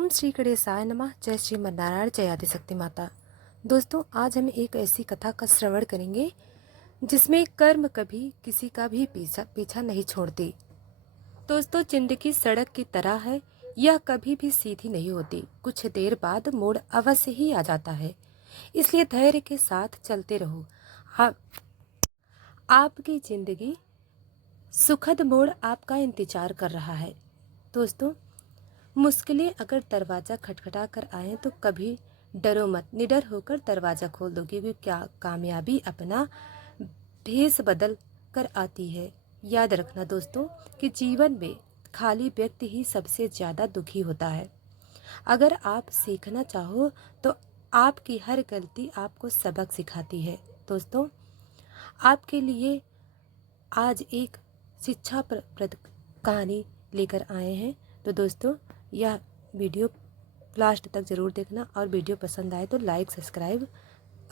ओम श्री गणेशाय नमः। जय श्रीमन्नारायण, जय आदिशक्ति माता। दोस्तों, आज हम एक ऐसी कथा का श्रवण करेंगे जिसमें कर्म कभी किसी का भी पीछा नहीं छोड़ती। दोस्तों, जिंदगी सड़क की तरह है, यह कभी भी सीधी नहीं होती। कुछ देर बाद मोड़ अवश्य ही आ जाता है, इसलिए धैर्य के साथ चलते रहो। आपकी जिंदगी सुखद मोड़ आपका इंतजार कर रहा है। दोस्तों, मुश्किलें अगर दरवाज़ा खटखटा कर आए तो कभी डरो मत, निडर होकर दरवाज़ा खोल दो, क्योंकि क्या कामयाबी अपना भेष बदल कर आती है। याद रखना दोस्तों कि जीवन में खाली व्यक्ति ही सबसे ज़्यादा दुखी होता है। अगर आप सीखना चाहो तो आपकी हर गलती आपको सबक सिखाती है। दोस्तों, आपके लिए आज एक शिक्षाप्रद कहानी लेकर आए हैं। तो दोस्तों, यह वीडियो लास्ट तक ज़रूर देखना, और वीडियो पसंद आए तो लाइक, सब्सक्राइब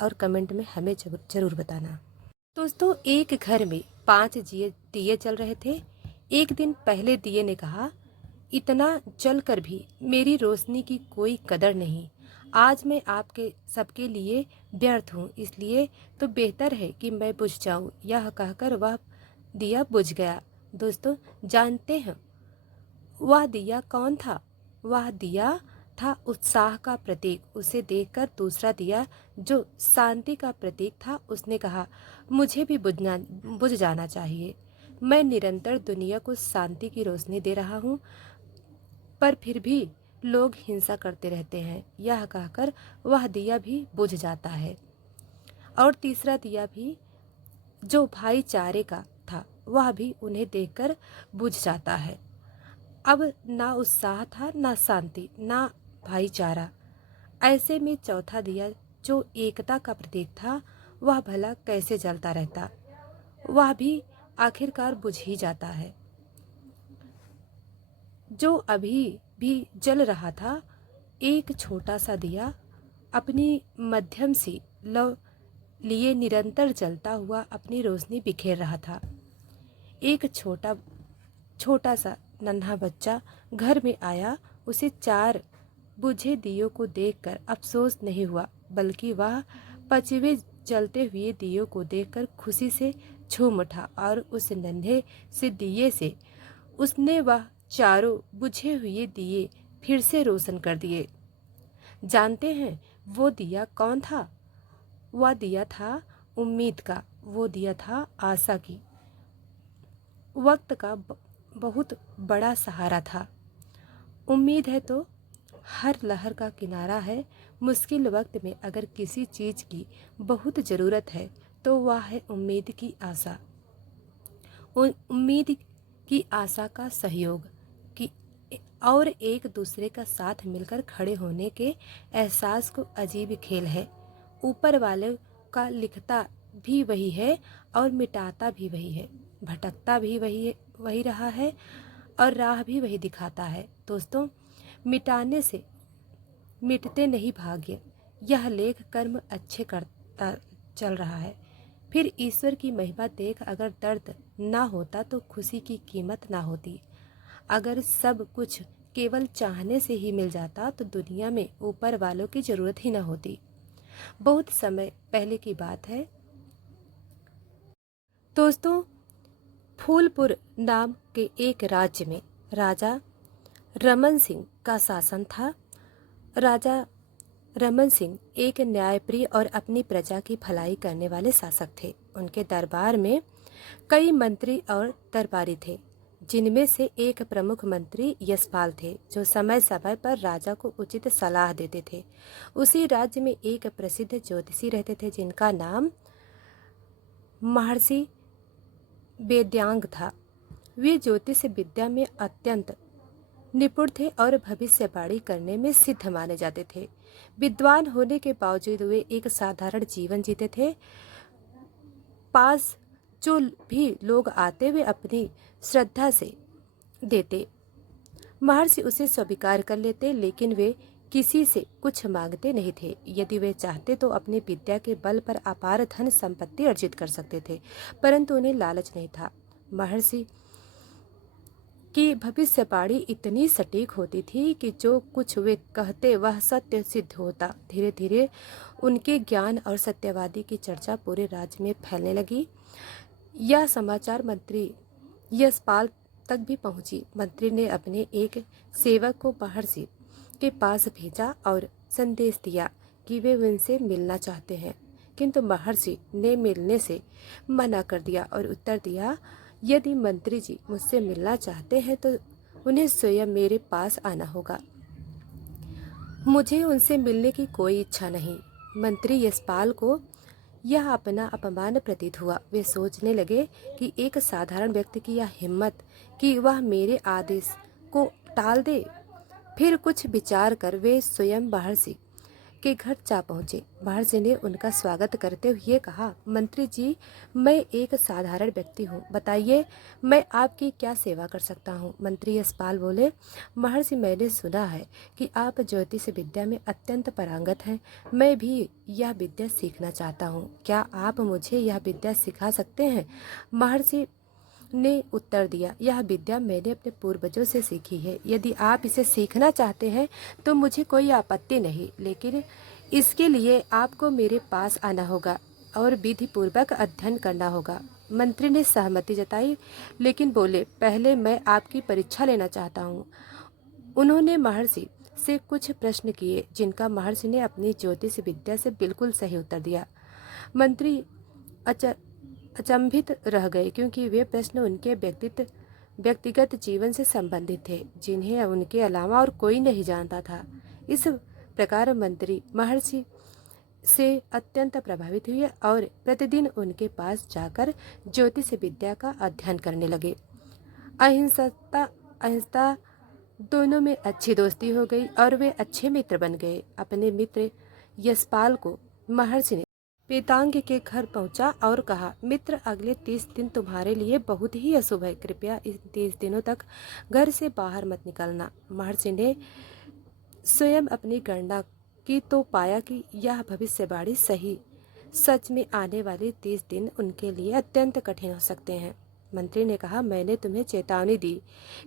और कमेंट में हमें ज़रूर बताना। दोस्तों, एक घर में 5 दिए जल रहे थे। एक दिन पहले दिए ने कहा, इतना जल कर भी मेरी रोशनी की कोई कदर नहीं। आज मैं आपके सबके लिए व्यर्थ हूँ, इसलिए तो बेहतर है कि मैं बुझ जाऊँ। यह कहकर वह दिया बुझ गया। दोस्तों, जानते हैं वह दिया कौन था? वह दिया था उत्साह का प्रतीक। उसे देखकर दूसरा दिया, जो शांति का प्रतीक था, उसने कहा, मुझे भी बुझ जाना चाहिए। मैं निरंतर दुनिया को शांति की रोशनी दे रहा हूँ, पर फिर भी लोग हिंसा करते रहते हैं। यह कहकर वह दिया भी बुझ जाता है। और तीसरा दिया भी, जो भाईचारे का था, वह भी उन्हें देखकर बुझ जाता है। अब ना उत्साह था, ना शांति, ना भाईचारा। ऐसे में चौथा दिया, जो एकता का प्रतीक था, वह भला कैसे जलता रहता? वह भी आखिरकार बुझ ही जाता है। जो अभी भी जल रहा था, एक छोटा सा दिया अपनी मध्यम सी लौ लिए निरंतर जलता हुआ अपनी रोशनी बिखेर रहा था। एक छोटा सा नन्हा बच्चा घर में आया। उसे 4 बुझे दियों को देखकर अफसोस नहीं हुआ, बल्कि वह 5वें जलते हुए दियों को देखकर खुशी से झूम उठा, और उस नन्हे से दिए से उसने वह 4 बुझे हुए दिए फिर से रोशन कर दिए। जानते हैं वो दिया कौन था? वह दिया था उम्मीद का, वो दिया था आशा की। वक्त का बहुत बड़ा सहारा था। उम्मीद है तो हर लहर का किनारा है। मुश्किल वक्त में अगर किसी चीज़ की बहुत ज़रूरत है तो वह है उम्मीद की आशा। उम्मीद की आशा का सहयोग की और एक दूसरे का साथ मिलकर खड़े होने के एहसास को अजीब खेल है। ऊपर वाले का लिखता भी वही है और मिटाता भी वही है, भटकता भी वही रहा है, और राह भी वही दिखाता है। दोस्तों, मिटाने से मिटते नहीं भाग्य। यह लेख कर्म अच्छे करता चल रहा है। फिर ईश्वर की महिमा देख अगर दर्द ना होता तो खुशी की कीमत ना होती। अगर सब कुछ केवल चाहने से ही मिल जाता तो दुनिया में ऊपर वालों की ज़रूरत ही ना होती। बहुत समय पहले की बात है दोस्तों, फूलपुर नाम के एक राज्य में राजा रमन सिंह का शासन था। राजा रमन सिंह एक न्यायप्रिय और अपनी प्रजा की भलाई करने वाले शासक थे। उनके दरबार में कई मंत्री और दरबारी थे, जिनमें से एक प्रमुख मंत्री यशपाल थे, जो समय समय पर राजा को उचित सलाह देते थे। उसी राज्य में एक प्रसिद्ध ज्योतिषी रहते थे, जिनका नाम महर्षि वेद्यांग था। वे ज्योतिष विद्या में अत्यंत निपुण थे और भविष्यवाणी करने में सिद्ध माने जाते थे। विद्वान होने के बावजूद वे एक साधारण जीवन जीते थे। पास जो भी लोग आते वे अपनी श्रद्धा से देते, महर्षि उसे स्वीकार कर लेते, लेकिन वे किसी से कुछ मांगते नहीं थे। यदि वे चाहते तो अपनी विद्या के बल पर अपार धन संपत्ति अर्जित कर सकते थे, परंतु उन्हें लालच नहीं था। महर्षि कि भविष्यवाणी इतनी सटीक होती थी कि जो कुछ वे कहते वह सत्य सिद्ध होता। धीरे धीरे उनके ज्ञान और सत्यवादी की चर्चा पूरे राज्य में फैलने लगी। यह समाचार मंत्री यशपाल तक भी पहुंची। मंत्री ने अपने एक सेवक को महर्षि के पास भेजा और संदेश दिया कि वे उनसे मिलना चाहते हैं, किंतु महर्षि ने मिलने से मना कर दिया और उत्तर दिया, यदि मंत्री जी मुझसे मिलना चाहते हैं तो उन्हें स्वयं मेरे पास आना होगा। मुझे उनसे मिलने की कोई इच्छा नहीं। मंत्री यशपाल को यह अपना अपमान प्रतीत हुआ। वे सोचने लगे कि एक साधारण व्यक्ति की यह हिम्मत कि वह मेरे आदेश को टाल दे। फिर कुछ विचार कर वे स्वयं महर्षि के घर जा पहुँचे। महर्षि ने उनका स्वागत करते हुए कहा, मंत्री जी, मैं एक साधारण व्यक्ति हूँ, बताइए मैं आपकी क्या सेवा कर सकता हूँ। मंत्री यशपाल बोले, महर्षि, मैंने सुना है कि आप ज्योतिष विद्या में अत्यंत पारंगत हैं। मैं भी यह विद्या सीखना चाहता हूँ। क्या आप मुझे यह विद्या सिखा सकते हैं? महर्षि ने उत्तर दिया, यह विद्या मैंने अपने पूर्वजों से सीखी है। यदि आप इसे सीखना चाहते हैं तो मुझे कोई आपत्ति नहीं, लेकिन इसके लिए आपको मेरे पास आना होगा और विधि पूर्वक अध्ययन करना होगा। मंत्री ने सहमति जताई, लेकिन बोले, पहले मैं आपकी परीक्षा लेना चाहता हूँ। उन्होंने महर्षि से कुछ प्रश्न किए जिनका महर्षि ने अपनी ज्योतिष विद्या से बिल्कुल सही उत्तर दिया। मंत्री अचंभित रह गए, क्योंकि वे प्रश्न उनके व्यक्तिगत जीवन से संबंधित थे, जिन्हें उनके अलावा और कोई नहीं जानता था। इस प्रकार मंत्री महर्षि से अत्यंत प्रभावित हुए और प्रतिदिन उनके पास जाकर ज्योतिष विद्या का अध्ययन करने लगे। अहिंसा दोनों में अच्छी दोस्ती हो गई और वे अच्छे मित्र बन गए। अपने मित्र यशपाल को महर्षि ने वेदांग के घर पहुंचा और कहा, मित्र, अगले 30 दिन तुम्हारे लिए बहुत ही अशुभ है। कृपया इन 30 दिनों तक घर से बाहर मत निकलना। महर्षि ने स्वयं अपनी गणना की तो पाया कि यह भविष्यवाणी सही। सच में आने वाले 30 दिन उनके लिए अत्यंत कठिन हो सकते हैं। मंत्री ने कहा, मैंने तुम्हें चेतावनी दी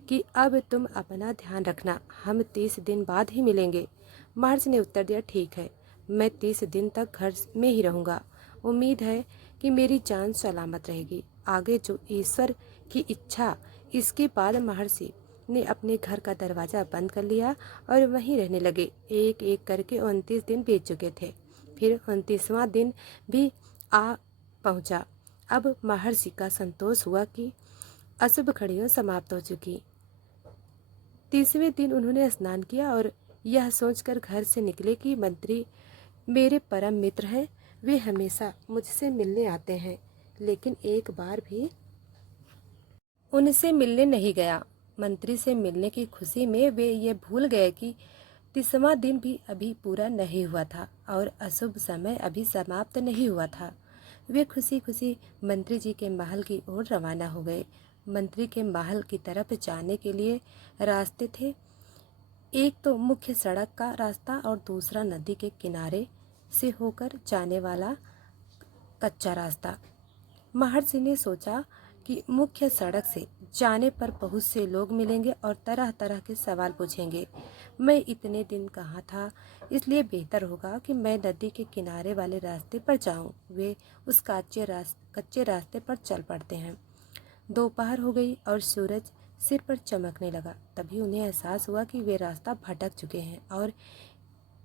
कि अब तुम अपना ध्यान रखना। हम 30 दिन बाद ही मिलेंगे। महर्षि ने उत्तर दिया, ठीक है, मैं 30 दिन तक घर में ही रहूँगा। उम्मीद है कि मेरी जान सलामत रहेगी। आगे जो ईश्वर की इच्छा। इसके बाद महर्षि ने अपने घर का दरवाज़ा बंद कर लिया और वहीं रहने लगे। एक एक करके 29 दिन बीत चुके थे। फिर 29वां दिन भी आ पहुंचा। अब महर्षि का संतोष हुआ कि अशुभ घड़ियां समाप्त हो चुकी। 30वें दिन उन्होंने स्नान किया और यह सोचकर घर से निकले कि मंत्री मेरे परम मित्र हैं, वे हमेशा मुझसे मिलने आते हैं, लेकिन एक बार भी उनसे मिलने नहीं गया। मंत्री से मिलने की खुशी में वे ये भूल गए कि 30वां दिन भी अभी पूरा नहीं हुआ था और अशुभ समय अभी समाप्त नहीं हुआ था। वे खुशी खुशी मंत्री जी के महल की ओर रवाना हो गए। मंत्री के महल की तरफ जाने के लिए रास्ते थे। एक तो मुख्य सड़क का रास्ता और दूसरा नदी के किनारे से होकर जाने वाला कच्चा रास्ता। महर्षि ने सोचा कि मुख्य सड़क से जाने पर बहुत से लोग मिलेंगे और तरह तरह के सवाल पूछेंगे। मैं इतने दिन कहाँ था, इसलिए बेहतर होगा कि मैं नदी के किनारे वाले रास्ते पर जाऊं। वे उस कच्चे रास्ते पर चल पड़ते हैं। दोपहर हो गई और सूरज सिर पर चमकने लगा। तभी उन्हें एहसास हुआ कि वे रास्ता भटक चुके हैं और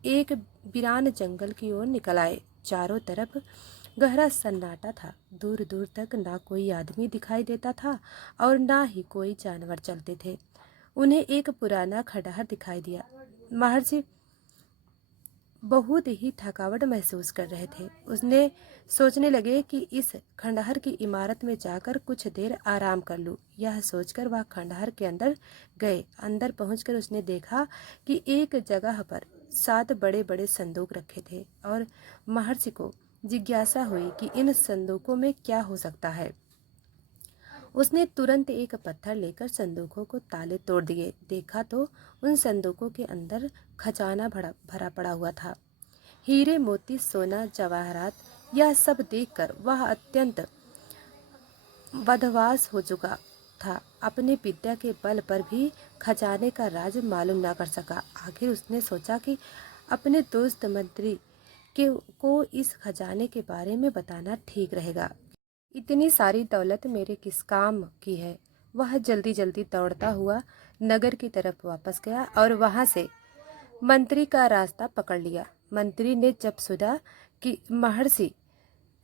एक वीरान जंगल की ओर निकल आए। चारों तरफ गहरा सन्नाटा था। दूर दूर तक ना कोई आदमी दिखाई देता था और ना ही कोई जानवर चलते थे। उन्हें एक पुराना खंडहर दिखाई दिया। महर्षि बहुत ही थकावट महसूस कर रहे थे। उसने सोचने लगे कि इस खंडहर की इमारत में जाकर कुछ देर आराम कर लूं। यह सोचकर वह खंडहर के अंदर गए। अंदर पहुंचकर उसने देखा कि एक जगह पर 7 बड़े बड़े संदूक रखे थे और महर्षि को जिज्ञासा हुई कि इन संदूकों में क्या हो सकता है। उसने तुरंत एक पत्थर लेकर संदूकों को ताले तोड़ दिए। देखा तो उन संदूकों के अंदर खजाना भरा पड़ा हुआ था। हीरे, मोती, सोना, जवाहरात, यह सब देखकर वह अत्यंत बदहवास हो चुका था। अपने विद्या के बल पर भी खजाने का राज मालूम ना कर सका। आखिर उसने सोचा कि अपने दोस्त मंत्री के को इस खजाने के बारे में बताना ठीक रहेगा। इतनी सारी दौलत मेरे किस काम की है। वह जल्दी जल्दी दौड़ता हुआ नगर की तरफ वापस गया और वहां से मंत्री का रास्ता पकड़ लिया। मंत्री ने जब सुना कि महर्षि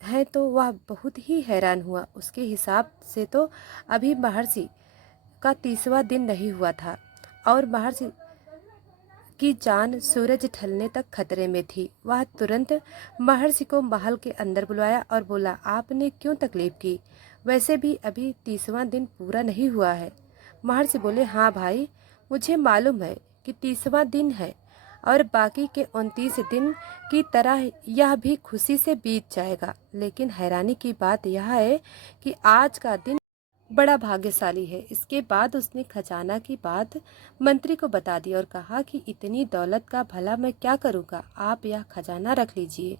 है तो वह बहुत ही हैरान हुआ। उसके हिसाब से तो अभी महर्षि का 30वां दिन नहीं हुआ था और महर्षि की जान सूरज ढलने तक खतरे में थी। वह तुरंत महर्षि को महल के अंदर बुलाया और बोला, आपने क्यों तकलीफ की? वैसे भी अभी 30वां दिन पूरा नहीं हुआ है। महर्षि बोले, हाँ भाई, मुझे मालूम है कि 30वां दिन है और बाकी के 29 दिन की तरह यह भी खुशी से बीत जाएगा। लेकिन हैरानी की बात यह है कि आज का दिन बड़ा भाग्यशाली है। इसके बाद उसने खजाना की बात मंत्री को बता दी और कहा कि इतनी दौलत का भला मैं क्या करूँगा, आप यह खजाना रख लीजिए।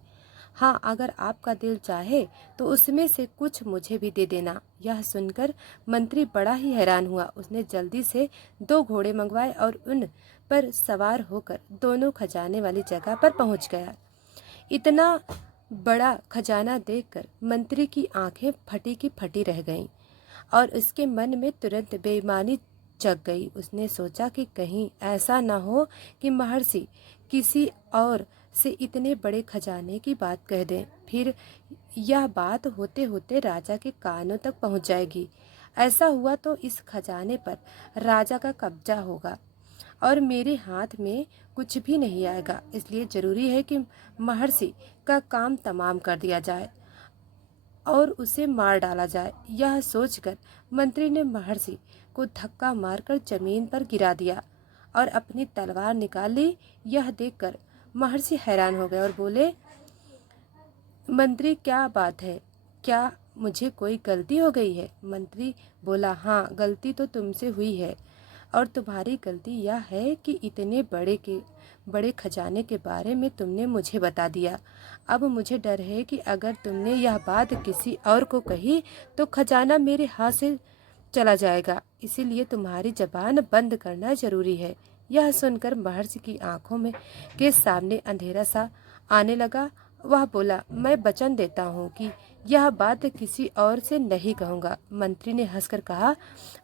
हाँ, अगर आपका दिल चाहे तो उसमें से कुछ मुझे भी दे देना। यह सुनकर मंत्री बड़ा ही हैरान हुआ। उसने जल्दी से 2 घोड़े मंगवाए और उन पर सवार होकर दोनों खजाने वाली जगह पर पहुंच गया। इतना बड़ा खजाना देखकर मंत्री की आंखें फटी की फटी रह गईं और उसके मन में तुरंत बेईमानी जग गई। उसने सोचा कि कहीं ऐसा न हो कि महर्षि किसी और से इतने बड़े खजाने की बात कह दें, फिर यह बात होते होते राजा के कानों तक पहुंच जाएगी। ऐसा हुआ तो इस खजाने पर राजा का कब्जा होगा और मेरे हाथ में कुछ भी नहीं आएगा। इसलिए जरूरी है कि महर्षि का काम तमाम कर दिया जाए और उसे मार डाला जाए। यह सोचकर मंत्री ने महर्षि को धक्का मारकर जमीन पर गिरा दिया और अपनी तलवार निकाल ली। यह देखकर महर्षि हैरान हो गए और बोले, मंत्री क्या बात है, क्या मुझे कोई गलती हो गई है? मंत्री बोला, हाँ, गलती तो तुमसे हुई है और तुम्हारी गलती यह है कि इतने बड़े खजाने के बारे में तुमने मुझे बता दिया। अब मुझे डर है कि अगर तुमने यह बात किसी और को कही तो खजाना मेरे हाथ से चला जाएगा। इसीलिए तुम्हारी जबान बंद करना जरूरी है। यह सुनकर महर्षि की आंखों में के सामने अंधेरा सा आने लगा। वह बोला, मैं वचन देता हूँ कि यह बात किसी और से नहीं कहूँगा। मंत्री ने हंसकर कहा,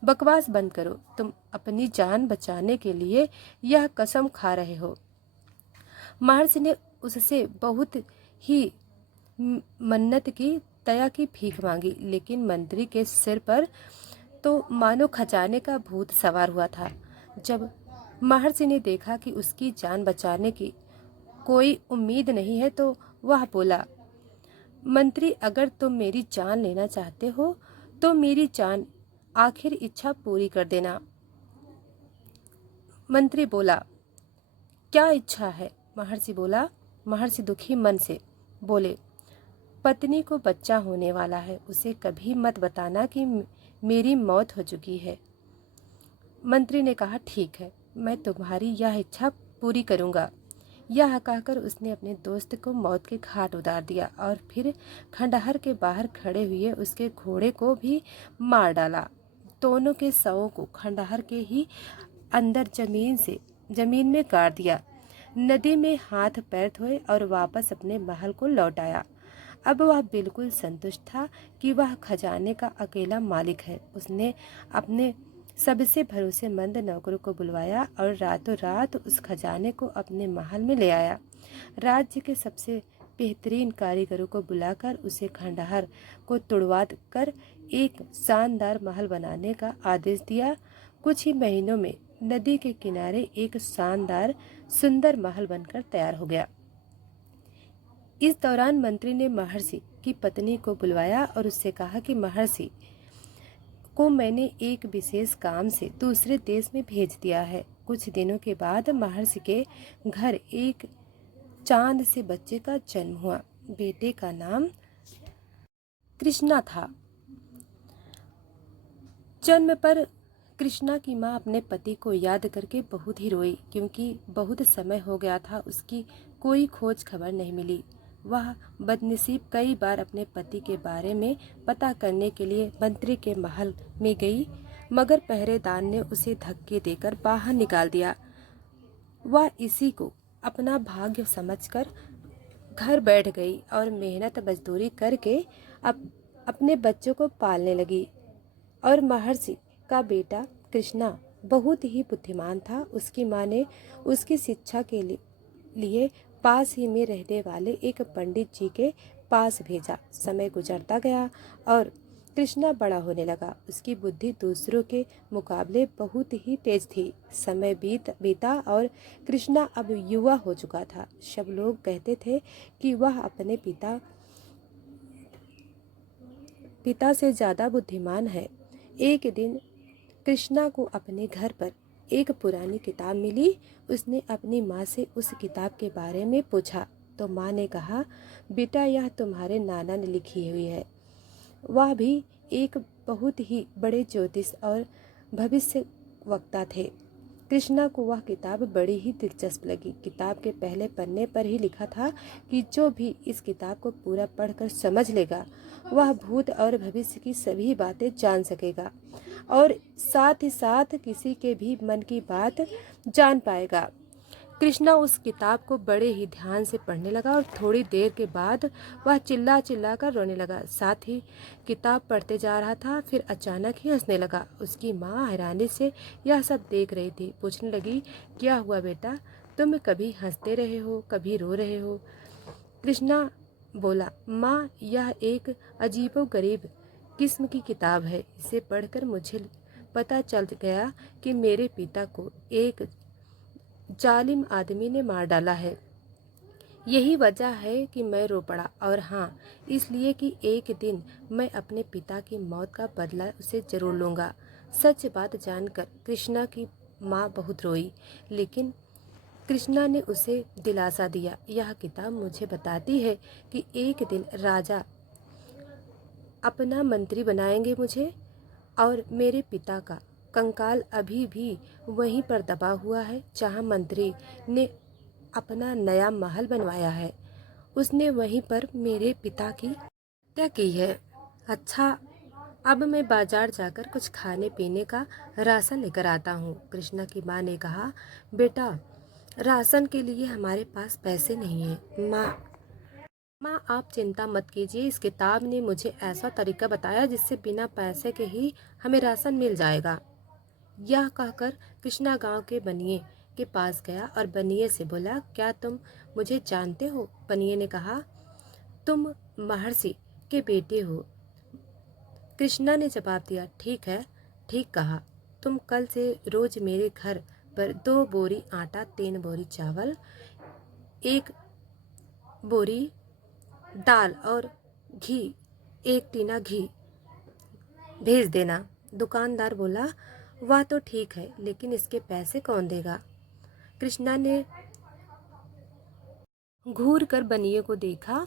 बकवास बंद करो, तुम अपनी जान बचाने के लिए यह कसम खा रहे हो। महर्षि ने उससे बहुत ही मन्नत की, दया की भीख मांगी, लेकिन मंत्री के सिर पर तो मानो खजाने का भूत सवार हुआ था। जब महर्षि ने देखा कि उसकी जान बचाने की कोई उम्मीद नहीं है तो वह बोला, मंत्री, अगर तुम मेरी जान लेना चाहते हो तो मेरी जान आखिर इच्छा पूरी कर देना। मंत्री बोला, क्या इच्छा है? महर्षि बोला। महर्षि दुखी मन से बोले, पत्नी को बच्चा होने वाला है, उसे कभी मत बताना कि मेरी मौत हो चुकी है। मंत्री ने कहा, ठीक है, मैं तुम्हारी यह इच्छा पूरी करूंगा। यह कहकर उसने अपने दोस्त को मौत के घाट उतार दिया और फिर खंडहर के बाहर खड़े हुए उसके घोड़े को भी मार डाला। दोनों के शवों को खंडहर के ही अंदर जमीन में गाड़ दिया। नदी में हाथ पैर धोए और वापस अपने महल को लौट आया। अब वह बिल्कुल संतुष्ट था कि वह खजाने का अकेला मालिक है। उसने अपने सबसे भरोसेमंद नौकरों को बुलवाया और रातों रात उस खजाने को अपने महल में ले आया। राज्य के सबसे बेहतरीन कारीगरों को बुलाकर उसे खंडहर को तुड़वा कर एक शानदार महल बनाने का आदेश दिया। कुछ ही महीनों में नदी के किनारे एक शानदार सुंदर महल बनकर तैयार हो गया। इस दौरान मंत्री ने महर्षि की पत्नी को बुलवाया और उससे कहा कि महर्षि को मैंने एक विशेष काम से दूसरे देश में भेज दिया है। कुछ दिनों के बाद महर्षि के घर एक चांद से बच्चे का जन्म हुआ। बेटे का नाम कृष्णा था। जन्म पर कृष्णा की माँ अपने पति को याद करके बहुत ही रोई, क्योंकि बहुत समय हो गया था उसकी कोई खोज खबर नहीं मिली। वह बदनसीब कई बार अपने पति के बारे में पता करने के लिए मंत्री के महल में गई, मगर पहरेदार ने उसे धक्के देकर बाहर निकाल दिया। वह इसी को अपना भाग्य समझकर घर बैठ गई और मेहनत मजदूरी करके अपने बच्चों को पालने लगी। और महर्षि का बेटा कृष्णा बहुत ही बुद्धिमान था। उसकी माँ ने उसकी शिक्षा के लिए पास ही में रहने वाले एक पंडित जी के पास भेजा। समय गुजरता गया और कृष्णा बड़ा होने लगा। उसकी बुद्धि दूसरों के मुकाबले बहुत ही तेज थी। समय बीता और कृष्णा अब युवा हो चुका था। सब लोग कहते थे कि वह अपने पिता से ज़्यादा बुद्धिमान है। एक दिन कृष्णा को अपने घर पर एक पुरानी किताब मिली। उसने अपनी माँ से उस किताब के बारे में पूछा तो माँ ने कहा, बेटा यह तुम्हारे नाना ने लिखी हुई है। वह भी एक बहुत ही बड़े ज्योतिष और भविष्य वक्ता थे। कृष्णा को वह किताब बड़ी ही दिलचस्प लगी। किताब के पहले पन्ने पर ही लिखा था कि जो भी इस किताब को पूरा पढ़कर समझ लेगा वह भूत और भविष्य की सभी बातें जान सकेगा और साथ ही साथ किसी के भी मन की बात जान पाएगा। कृष्णा उस किताब को बड़े ही ध्यान से पढ़ने लगा और थोड़ी देर के बाद वह चिल्ला चिल्ला कर रोने लगा। साथ ही किताब पढ़ते जा रहा था, फिर अचानक ही हंसने लगा। उसकी माँ हैरानी से यह सब देख रही थी। पूछने लगी, क्या हुआ बेटा, तुम कभी हंसते रहे हो कभी रो रहे हो? कृष्णा बोला, माँ यह एक अजीबोगरीब किस्म की किताब है। इसे पढ़कर मुझे पता चल गया कि मेरे पिता को एक जालिम आदमी ने मार डाला है। यही वजह है कि मैं रो पड़ा। और हाँ, इसलिए कि एक दिन मैं अपने पिता की मौत का बदला उसे जरूर लूँगा। सच बात जानकर कृष्णा की माँ बहुत रोई, लेकिन कृष्णा ने उसे दिलासा दिया, यह किताब मुझे बताती है कि एक दिन राजा अपना मंत्री बनाएंगे मुझे, और मेरे पिता का कंकाल अभी भी वहीं पर दबा हुआ है जहां मंत्री ने अपना नया महल बनवाया है। उसने वहीं पर मेरे पिता की हत्या की है। अच्छा, अब मैं बाजार जाकर कुछ खाने पीने का राशन लेकर आता हूँ। कृष्णा की माँ ने कहा, बेटा राशन के लिए हमारे पास पैसे नहीं हैं। माँ आप चिंता मत कीजिए, इस किताब ने मुझे ऐसा तरीका बताया जिससे बिना पैसे के ही हमें राशन मिल जाएगा। यह कहकर कृष्णा गांव के बनिए के पास गया और बनिए से बोला, क्या तुम मुझे जानते हो? बनिए ने कहा, तुम महर्षि के बेटे हो। कृष्णा ने जवाब दिया, ठीक है, ठीक कहा। तुम कल से रोज मेरे घर पर 2 बोरी आटा, 3 बोरी चावल, 1 बोरी दाल और घी, 1 टीना घी भेज देना। दुकानदार बोला, वह तो ठीक है, लेकिन इसके पैसे कौन देगा? कृष्णा ने घूर कर बनिए को देखा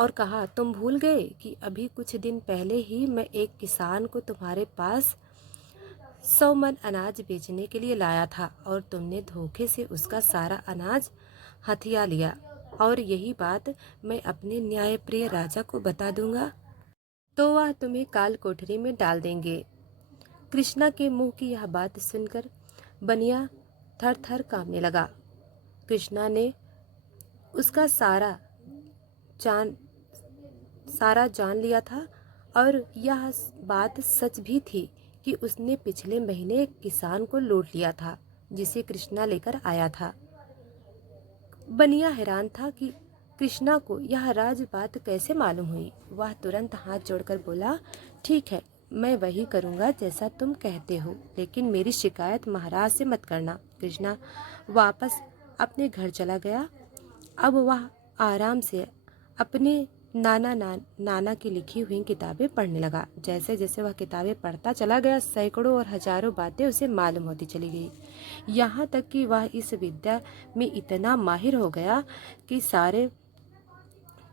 और कहा, तुम भूल गए कि अभी कुछ दिन पहले ही मैं एक किसान को तुम्हारे पास 100 मन अनाज बेचने के लिए लाया था और तुमने धोखे से उसका सारा अनाज हथिया लिया। और यही बात मैं अपने न्यायप्रिय राजा को बता दूंगा तो वह तुम्हें काल कोठरी में डाल देंगे। कृष्णा के मुंह की यह बात सुनकर बनिया थर थर कांपने लगा। कृष्णा ने उसका सारा जान लिया था और यह बात सच भी थी कि उसने पिछले महीने एक किसान को लूट लिया था जिसे कृष्णा लेकर आया था। बनिया हैरान था कि कृष्णा को यह राज बात कैसे मालूम हुई। वह तुरंत हाथ जोड़कर बोला, ठीक है, मैं वही करूँगा जैसा तुम कहते हो, लेकिन मेरी शिकायत महाराज से मत करना। कृष्णा वापस अपने घर चला गया। अब वह आराम से अपने नाना की लिखी हुई किताबें पढ़ने लगा। जैसे जैसे वह किताबें पढ़ता चला गया, सैकड़ों और हजारों बातें उसे मालूम होती चली गई। यहाँ तक कि वह इस विद्या में इतना माहिर हो गया कि सारे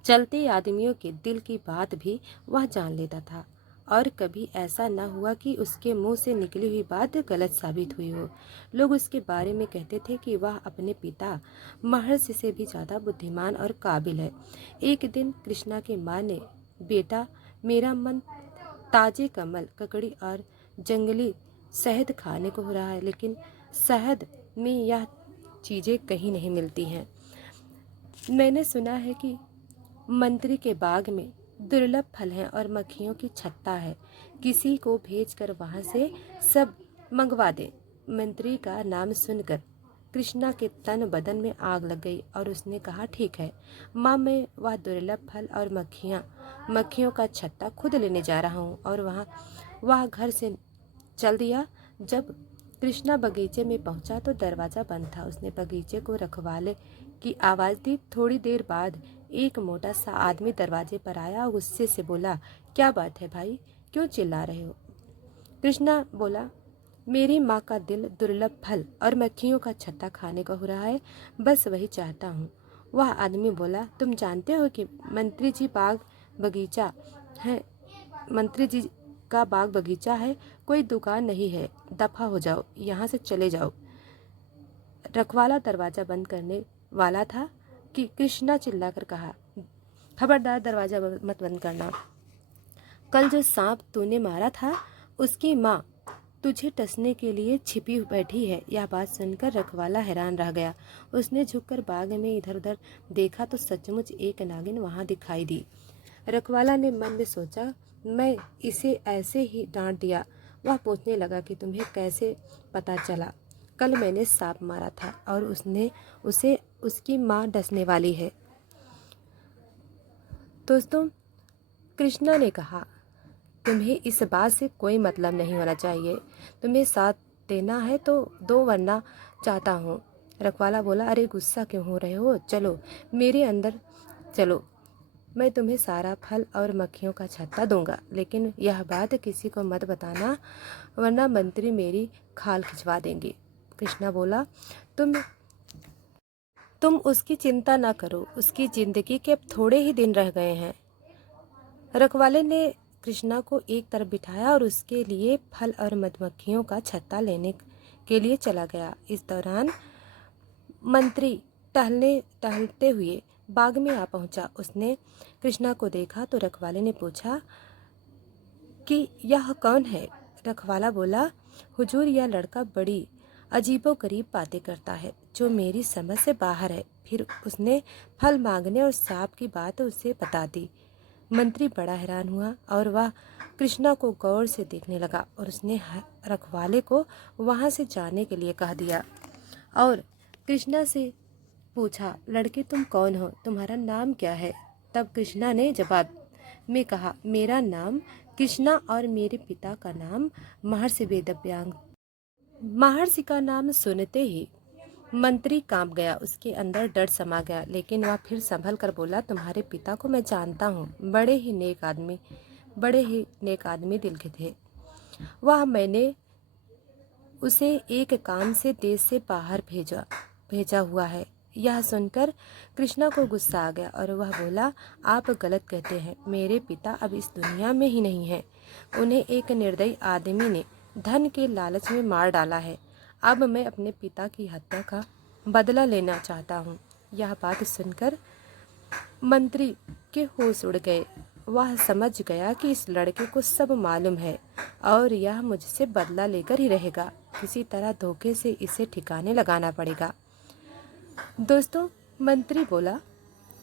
चलते आदमियों के दिल की बात भी वह जान लेता था। और कभी ऐसा न हुआ कि उसके मुंह से निकली हुई बात गलत साबित हुई हो। लोग उसके बारे में कहते थे कि वह अपने पिता महर्षि से भी ज़्यादा बुद्धिमान और काबिल है। एक दिन कृष्णा की माँ ने, बेटा मेरा मन ताजे कमल, ककड़ी और जंगली शहद खाने को हो रहा है, लेकिन शहद में यह चीज़ें कहीं नहीं मिलती हैं। मैंने सुना है कि मंत्री के बाग में दुर्लभ फल हैं और मक्खियों की छत्ता है, किसी को भेजकर वहाँ से सब मंगवा दे। मंत्री का नाम सुनकर कृष्णा के तन बदन में आग लग गई और उसने कहा, ठीक है माँ, मैं वह दुर्लभ फल और मक्खियों का छत्ता खुद लेने जा रहा हूँ। और वह घर से चल दिया। जब कृष्णा बगीचे में पहुंचा तो दरवाज़ा बंद था। उसने बगीचे को रखवाले की आवाज़ दी। थोड़ी देर बाद एक मोटा सा आदमी दरवाजे पर आया और गुस्से से बोला, क्या बात है भाई, क्यों चिल्ला रहे हो? कृष्णा बोला, मेरी माँ का दिल दुर्लभ फल और मक्खियों का छत्ता खाने को हो रहा है, बस वही चाहता हूँ। वह आदमी बोला, तुम जानते हो कि मंत्री जी का बाग बगीचा है, कोई दुकान नहीं है। दफा हो जाओ, यहाँ से चले जाओ। रखवाला दरवाज़ा बंद करने वाला था कि कृष्णा चिल्लाकर कहा, खबरदार, दरवाज़ा मत बंद करना। कल जो सांप तूने मारा था उसकी माँ तुझे टसने के लिए छिपी बैठी है। यह बात सुनकर रखवाला हैरान रह गया। उसने झुककर बाग में इधर उधर देखा तो सचमुच एक नागिन वहाँ दिखाई दी। रखवाला ने मन में सोचा, मैं इसे ऐसे ही डांट दिया। वह पूछने लगा कि तुम्हें कैसे पता चला? कल मैंने सांप मारा था और उसे उसकी माँ डसने वाली है। दोस्तों, कृष्णा ने कहा, तुम्हें इस बात से कोई मतलब नहीं होना चाहिए। तुम्हें साथ देना है तो दो, वरना चाहता हूँ। रखवाला बोला, अरे गुस्सा क्यों हो रहे हो? चलो मेरे अंदर चलो, मैं तुम्हें सारा फल और मक्खियों का छत्ता दूंगा, लेकिन यह बात किसी को मत बताना, वरना मंत्री मेरी खाल खिंचवा देंगे। कृष्णा बोला, तुम उसकी चिंता ना करो, उसकी जिंदगी के अब थोड़े ही दिन रह गए हैं। रखवाले ने कृष्णा को एक तरफ बिठाया और उसके लिए फल और मधुमक्खियों का छत्ता लेने के लिए चला गया। इस दौरान मंत्री टहलते हुए बाग में आ पहुंचा। उसने कृष्णा को देखा तो रखवाले ने पूछा कि यह कौन है? रखवाला बोला, हुजूर, यह लड़का बड़ी अजीबोगरीब बातें करता है जो मेरी समझ से बाहर है। फिर उसने फल मांगने और सांप की बात उसे बता दी। मंत्री बड़ा हैरान हुआ और वह कृष्णा को गौर से देखने लगा और उसने रखवाले को वहां से जाने के लिए कह दिया और कृष्णा से पूछा, लड़के तुम कौन हो? तुम्हारा नाम क्या है? तब कृष्णा ने जवाब में कहा, मेरा नाम कृष्णा और मेरे पिता का नाम महर्षि वेदव्यांग। महर्षि का नाम सुनते ही मंत्री कांप गया। उसके अंदर डर समा गया, लेकिन वह फिर संभल कर बोला, तुम्हारे पिता को मैं जानता हूँ, बड़े ही नेक आदमी दिल के थे। वह मैंने उसे एक काम से देश से बाहर भेजा हुआ है। यह सुनकर कृष्णा को गुस्सा आ गया और वह बोला, आप गलत कहते हैं, मेरे पिता अब इस दुनिया में ही नहीं है। उन्हें एक निर्दयी आदमी ने धन के लालच में मार डाला है। अब मैं अपने पिता की हत्या का बदला लेना चाहता हूँ। यह बात सुनकर मंत्री के होश उड़ गए। वह समझ गया कि इस लड़के को सब मालूम है और यह मुझसे बदला लेकर ही रहेगा। किसी तरह धोखे से इसे ठिकाने लगाना पड़ेगा। दोस्तों, मंत्री बोला,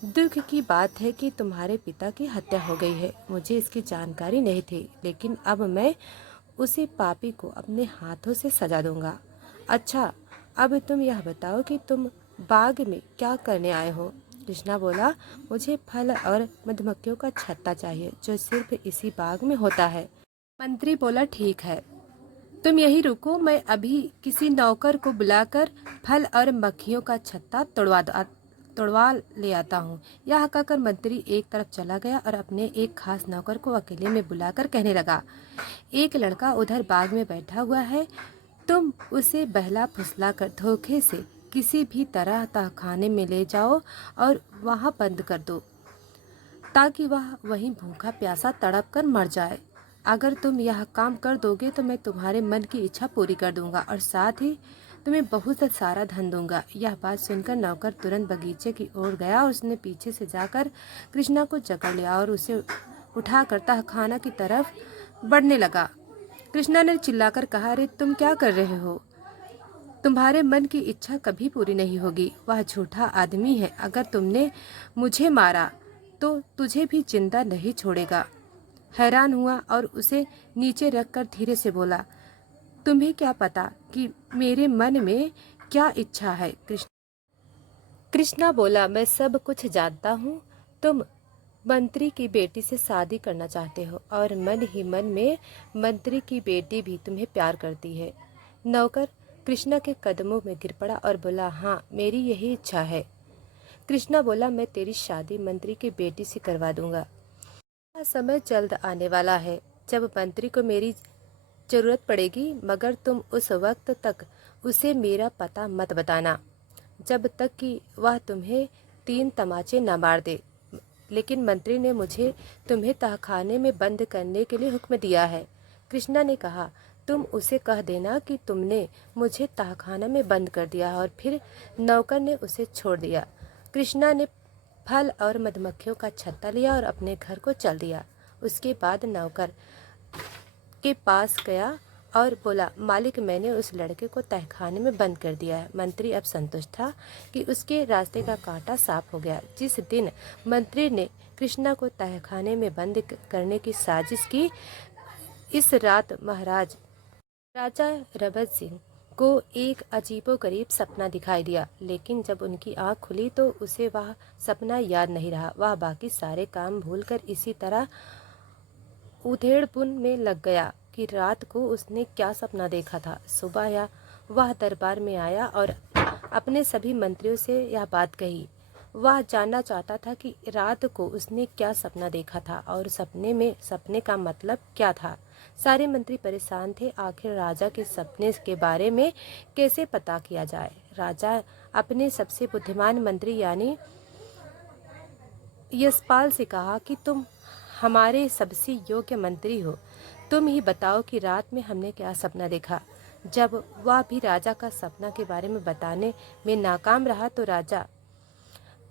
दुख की बात है कि तुम्हारे पिता की हत्या हो गई है। मुझे इसकी जानकारी नहीं थी, लेकिन अब मैं उसी पापी को अपने हाथों से सजा दूंगा। अच्छा, अब तुम यह बताओ कि तुम बाग में क्या करने आए हो? कृष्णा बोला, मुझे फल और मधुमक्खियों का छत्ता चाहिए जो सिर्फ इसी बाग में होता है। मंत्री बोला, ठीक है, तुम यही रुको, मैं अभी किसी नौकर को बुलाकर फल और मक्खियों का छत्ता तोड़वा ले आता हूँ। यह कहकर मंत्री एक तरफ चला गया और अपने एक खास नौकर को अकेले में बुलाकर कहने लगा, एक लड़का उधर बाग में बैठा हुआ है, तुम उसे बहला फुसला कर धोखे से किसी भी तरह तहखाने में ले जाओ और वहाँ बंद कर दो, ताकि वह वहीं भूखा प्यासा तड़प कर मर जाए। अगर तुम यह काम कर दोगे तो मैं तुम्हारे मन की इच्छा पूरी कर दूंगा और साथ ही तुम्हें बहुत सारा धन दूंगा। यह बात सुनकर नौकर तुरंत बगीचे की ओर गया और उसने पीछे से जाकर कृष्णा को जकड़ लिया और उसे उठाकर तहखाना की तरफ बढ़ने लगा। कृष्णा ने चिल्लाकर कहा, अरे तुम क्या कर रहे हो? तुम्हारे मन की इच्छा कभी पूरी नहीं होगी। वह झूठा आदमी है। अगर तुमने मुझे मारा तो तुझे भी जिंदा नहीं छोड़ेगा। हैरान हुआ और उसे नीचे रखकर धीरे से बोला, तुम्हें क्या पता कि मेरे मन में क्या इच्छा है? कृष्णा बोला, मैं सब कुछ जानता हूँ। तुम मंत्री की बेटी से शादी करना चाहते हो और मन ही मन में मंत्री की बेटी भी तुम्हें प्यार करती है। नौकर कृष्णा के कदमों में गिर पड़ा और बोला, हाँ, मेरी यही इच्छा है। कृष्णा बोला, मैं तेरी शादी मंत्री की बेटी से करवा दूंगा। समय जल्द आने वाला है जब मंत्री को मेरी जरूरत पड़ेगी, मगर तुम उस वक्त तक उसे मेरा पता मत बताना, जब तक कि वह तुम्हें 3 तमाचे न मार दे। लेकिन मंत्री ने मुझे तुम्हें तहखाने में बंद करने के लिए हुक्म दिया है। कृष्णा ने कहा, तुम उसे कह देना कि तुमने मुझे तहखाना में बंद कर दिया। और फिर नौकर ने उसे छोड़ दिया। कृष्णा ने फल और मधुमक्खियों का छत्ता लिया और अपने घर को चल दिया। उसके बाद नौकर के पास गया और बोला, मालिक, मैंने उस लड़के को तहखाने में बंद कर दिया है। मंत्री अब संतुष्ट था कि उसके रास्ते का कांटा साफ हो गया। जिस दिन मंत्री ने कृष्णा को तहखाने में बंद करने की साजिश की, इस रात महाराज राजा रबत सिंह को एक अजीबोगरीब सपना दिखाई दिया। लेकिन जब उनकी आंख खुली तो उसे वह सपना याद नहीं रहा। वह बाकी सारे काम भूलकर इसी तरह उधेड़पुन में लग गया कि रात को उसने क्या सपना देखा था। सुबह वह दरबार में आया और अपने सभी मंत्रियों से यह बात कही। वह जानना चाहता था कि रात को उसने क्या सपना देखा था और सपने का मतलब क्या था। सारे मंत्री परेशान थे। आखिर राजा के सपने के बारे में कैसे पता किया जाए। राजा अपने सबसे बुद्धिमान मंत्री यानी यशपाल से कहा कि तुम हमारे सबसे योग्य मंत्री हो, तुम ही बताओ कि रात में हमने क्या सपना देखा। जब वह भी राजा का सपना के बारे में बताने में नाकाम रहा तो राजा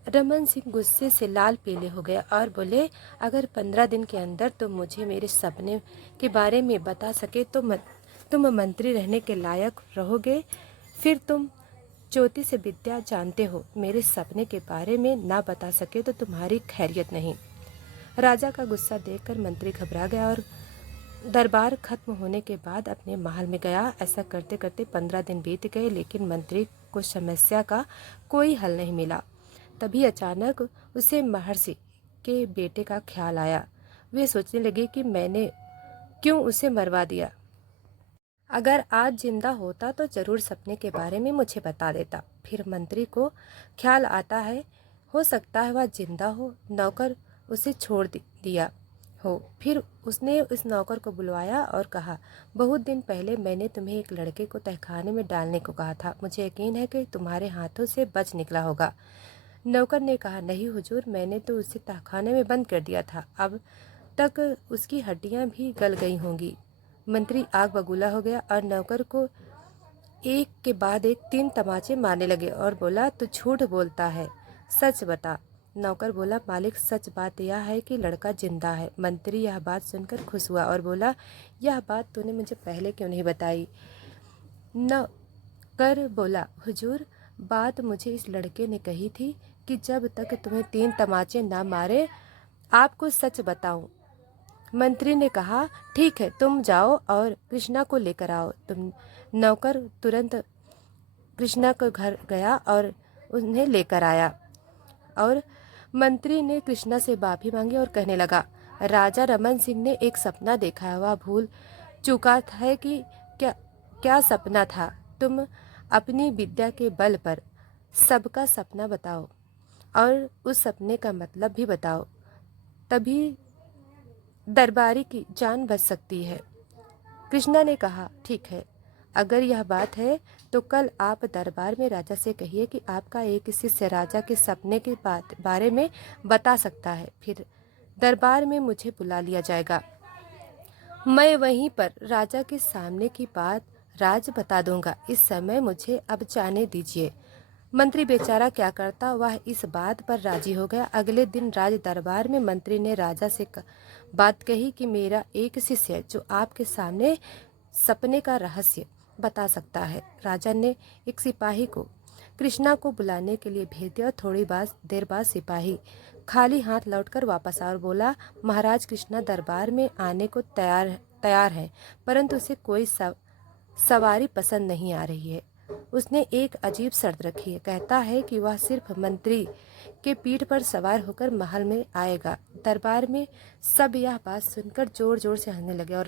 रमन सिंह गुस्से से लाल पीले हो गया और बोले, अगर 15 दिन के अंदर तुम मुझे मेरे सपने के बारे में बता सके तो तुम मंत्री रहने के लायक रहोगे। फिर तुम ज्योतिष विद्या जानते हो, मेरे सपने के बारे में ना बता सके तो तुम्हारी खैरियत नहीं। राजा का गुस्सा देखकर मंत्री घबरा गया और दरबार खत्म होने के बाद अपने महल में गया। ऐसा करते करते 15 दिन बीत गए, लेकिन मंत्री को समस्या का कोई हल नहीं मिला। तभी अचानक उसे महर्षि के बेटे का ख्याल आया। वे सोचने लगे कि मैंने क्यों उसे मरवा दिया। अगर आज जिंदा होता तो जरूर सपने के बारे में मुझे बता देता। फिर मंत्री को ख्याल आता है, हो सकता है वह जिंदा हो। नौकर उसे छोड़ दिया हो। फिर उसने उस नौकर को बुलवाया और कहा, बहुत दिन पहले मैंने तुम्हें एक लड़के को तहखाने में डालने को कहा था। मुझे यकीन है कि तुम्हारे हाथों से बच निकला होगा। नौकर ने कहा, नहीं हुजूर, मैंने तो उसे तहखाने में बंद कर दिया था। अब तक उसकी हड्डियां भी गल गई होंगी। मंत्री आग बबूला हो गया और नौकर को एक के बाद एक 3 तमाचे मारने लगे और बोला, तू झूठ बोलता है, सच बता। नौकर बोला, मालिक, सच बात यह है कि लड़का जिंदा है। मंत्री यह बात सुनकर खुश हुआ और बोला, यह बात तूने मुझे पहले क्यों नहीं बताई? नौकर बोला, हुजूर, बात मुझे इस लड़के ने कही थी कि जब तक तुम्हें 3 तमाचे ना मारे आपको सच बताऊं। मंत्री ने कहा, ठीक है, तुम जाओ और कृष्णा को लेकर आओ। नौकर तुरंत कृष्णा के घर गया और उन्हें लेकर आया और मंत्री ने कृष्णा से माफी मांगी और कहने लगा, राजा रमन सिंह ने एक सपना देखा है। वह भूल चुका है कि क्या सपना था। तुम अपनी विद्या के बल पर सबका सपना बताओ और उस सपने का मतलब भी बताओ, तभी दरबारी की जान बच सकती है। कृष्णा ने कहा, ठीक है, अगर यह बात है तो कल आप दरबार में राजा से कहिए कि आपका एक शिष्य राजा के सपने के बारे में बता सकता है। फिर दरबार में मुझे बुला लिया जाएगा। मैं वहीं पर राजा के सामने की बात राज बता दूंगा। इस समय मुझे अब जाने दीजिए। मंत्री बेचारा क्या करता, वह इस बात पर राजी हो गया। अगले दिन राज दरबार में मंत्री ने राजा से बात कही कि मेरा एक शिष्य जो आपके सामने सपने का रहस्य बता सकता है। राजा ने एक सिपाही को कृष्णा को बुलाने के लिए भेज दिया और थोड़ी देर बाद सिपाही खाली हाथ लौटकर वापस आया और बोला, महाराज, कृष्णा दरबार में आने को तैयार है, परंतु उसे कोई सवारी पसंद नहीं आ रही है। उसने एक अजीब शर्त रखी है। कहता है कि वह सिर्फ मंत्री के पीठ पर सवार होकर महल में आएगा। दरबार में सब यह बात सुनकर जोर जोर से हंसने लगे और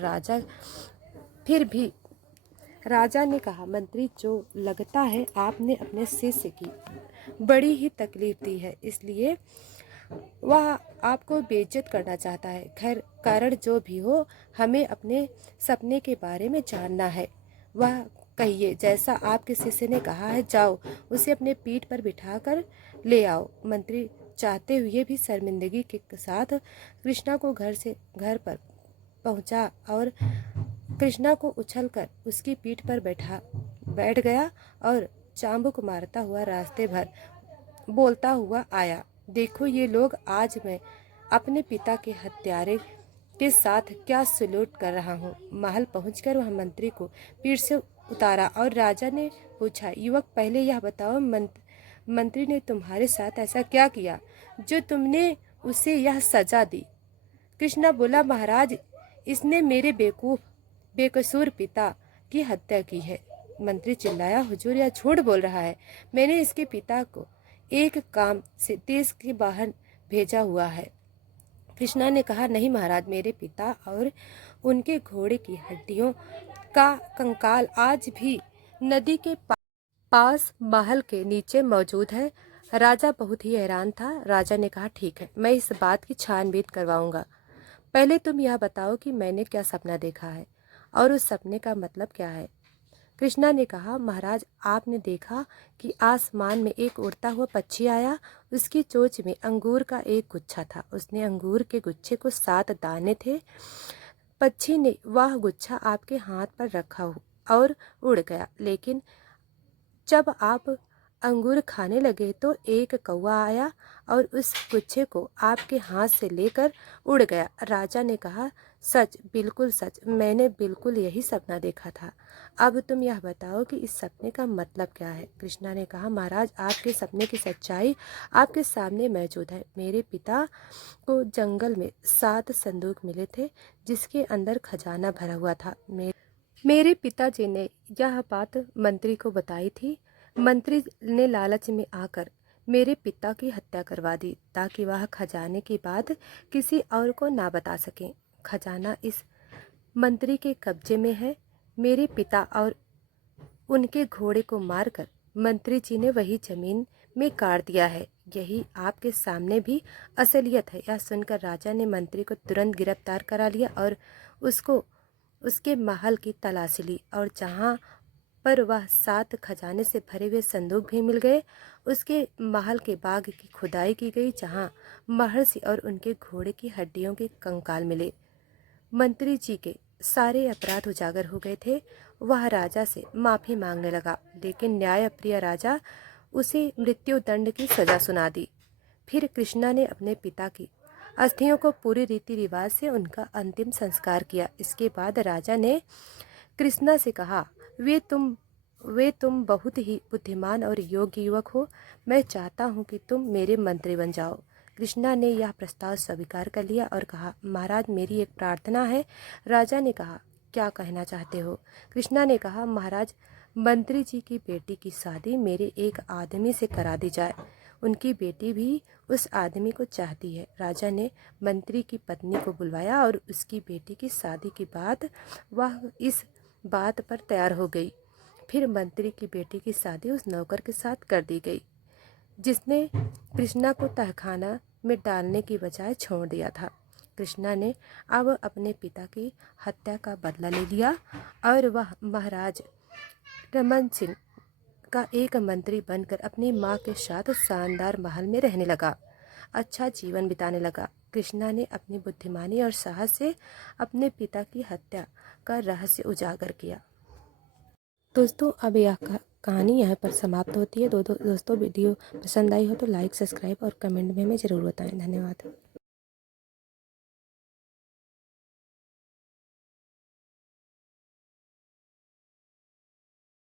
राजा ने कहा, मंत्री, जो लगता है आपने अपने शिष्य की बड़ी ही तकलीफ दी है, इसलिए वह आपको बेइज्जत करना चाहता है। खैर, कारण जो भी हो, हमें अपने सपने के बारे में जानना है। वह कहिए, जैसा आपके शिष्य ने कहा है। जाओ, उसे अपने पीठ पर बिठाकर ले आओ। मंत्री चाहते हुए भी शर्मिंदगी के साथ कृष्णा को घर पर पहुंचा और कृष्णा को उछलकर उसकी पीठ पर बैठ गया और चाबुक मारता हुआ रास्ते भर बोलता हुआ आया, देखो ये लोग, आज मैं अपने पिता के हत्यारे के साथ क्या सलूट कर रहा हूँ। महल पहुंचकर वह मंत्री को पीठ से उतारा और राजा ने पूछा, युवक, पहले यह बताओ, मंत्री ने तुम्हारे साथ ऐसा क्या किया जो तुमने उसे यह सजा दी? कृष्णा बोला, महाराज, इसने मेरे बेकसूर पिता की हत्या की है। मंत्री चिल्लाया, हुजूर, यह झूठ बोल रहा है। मैंने इसके पिता को एक काम से देश के बाहर भेजा हुआ है। कृष्णा ने कहा, नहीं महाराज, मेरे पिता और उनके घोड़े की हड्डियों का कंकाल आज भी नदी के पास महल के नीचे मौजूद है। राजा बहुत ही हैरान था। राजा ने कहा, ठीक है, मैं इस बात की छानबीन करवाऊंगा। पहले तुम यह बताओ कि मैंने क्या सपना देखा है और उस सपने का मतलब क्या है। कृष्णा ने कहा, महाराज, आपने देखा कि आसमान में एक उड़ता हुआ पक्षी आया। उसकी चोंच में अंगूर का एक गुच्छा था। उसने अंगूर के गुच्छे को 7 दाने थे। पक्षी ने वह गुच्छा आपके हाथ पर रखा और उड़ गया, लेकिन जब आप अंगूर खाने लगे तो एक कौवा आया और उस गुच्छे को आपके हाथ से लेकर उड़ गया। राजा ने कहा, सच, बिल्कुल सच, मैंने बिल्कुल यही सपना देखा था। अब तुम यह बताओ कि इस सपने का मतलब क्या है। कृष्णा ने कहा, महाराज, आपके सपने की सच्चाई आपके सामने मौजूद है। मेरे पिता को जंगल में 7 संदूक मिले थे जिसके अंदर खजाना भरा हुआ था। मेरे पिताजी ने यह बात मंत्री को बताई थी। मंत्री ने लालच में आकर मेरे पिता की हत्या करवा दी ताकि वह खजाने की बात किसी और को ना बता सकें। खजाना इस मंत्री के कब्जे में है। मेरे पिता और उनके घोड़े को मारकर मंत्री जी ने वही जमीन में काट दिया है। यही आपके सामने भी असलियत है। यह सुनकर राजा ने मंत्री को तुरंत गिरफ्तार करा लिया और उसके महल की तलाशी ली और जहाँ पर वह 7 खजाने से भरे हुए संदूक भी मिल गए, उसके महल के बाग की खुदाई की गई जहाँ महर्षि और उनके घोड़े की हड्डियों के कंकाल मिले। मंत्री जी के सारे अपराध उजागर हो गए थे। वह राजा से माफ़ी मांगने लगा, लेकिन न्यायप्रिय राजा उसे मृत्यु दंड की सज़ा सुना दी। फिर कृष्णा ने अपने पिता की अस्थियों को पूरी रीति रिवाज से उनका अंतिम संस्कार किया। इसके बाद राजा ने कृष्णा से कहा, वे तुम बहुत ही बुद्धिमान और योग्य युवक हो। मैं चाहता हूँ कि तुम मेरे मंत्री बन जाओ। कृष्णा ने यह प्रस्ताव स्वीकार कर लिया और कहा, महाराज, मेरी एक प्रार्थना है। राजा ने कहा, क्या कहना चाहते हो? कृष्णा ने कहा, महाराज, मंत्री जी की बेटी की शादी मेरे एक आदमी से करा दी जाए। उनकी बेटी भी उस आदमी को चाहती है। राजा ने मंत्री की पत्नी को बुलवाया और उसकी बेटी की शादी की बात वह इस बात पर तैयार हो गई। फिर मंत्री की बेटी की शादी उस नौकर के साथ कर दी गई जिसने कृष्णा को तहखाना में डालने की बजाय छोड़ दिया था। कृष्णा ने अब अपने पिता की हत्या का बदला ले लिया और वह महाराज रमन सिंह का एक मंत्री बनकर अपनी माँ के साथ शानदार महल में रहने लगा, अच्छा जीवन बिताने लगा। कृष्णा ने अपनी बुद्धिमानी और साहस से अपने पिता की हत्या का रहस्य उजागर किया। दोस्तों, अब यह कहानी यहाँ पर समाप्त होती है। दोस्तों, वीडियो पसंद आई हो तो लाइक, सब्सक्राइब और कमेंट में हमें ज़रूर बताएं। धन्यवाद।